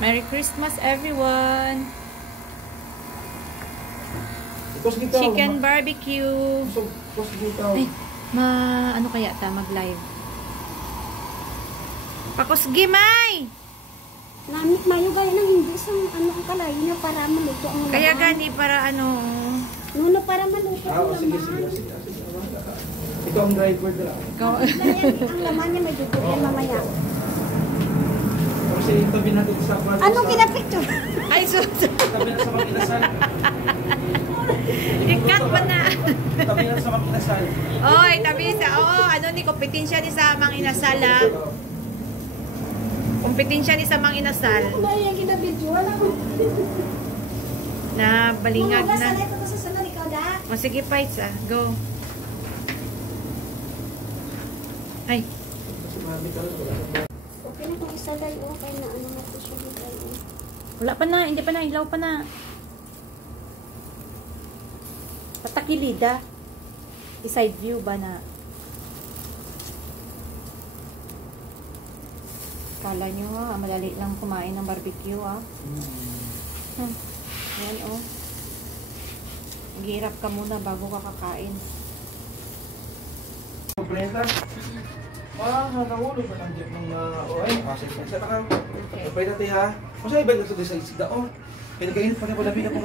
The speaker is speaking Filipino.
Merry Christmas, everyone! Chicken barbecue. Ay, ano kaya ta mag-live? Pakusgi, May! Namit mayo gaya ng hindi sa ang kalay na para maluto ang laman. Kaya gani para ano? Nuno para maluto ang laman. Sige. Ikaw ang driver dala. Ikaw. Ang laman niya may dugo yan mamaya. Kasi tabi natin sa kwarto. Anong kinapicture? Ay, sus! Tabi na sa makinasal. Ikat pa na! Tabi na sa makinasal. Oy, tabi sa, ano ni, kompetensya ni sa Mang Inasal, ha? Kompetensya ni sa Mang Inasal. Ano yung kinapicture? Wala ko. Na balingag na. Sanay ko sa sunod ikaw da. O, sige, Pites, go. Ay. Okay na kung isa lang okay na ano na ito siya tayo. Wala pa na, hindi pa na, ilaw pa na. Patakilida. I-side view ba na? Kala nyo ha, madali lang kumain ng barbecue ha. Ayan Maghihirap ka muna bago ka kakain. Kompleta. Nahulog ba ng jeep ng oil? Kasi sa naka. Pwede natin ha. Masaya ba ito sa isda? Pinagainit pa na po labi na po.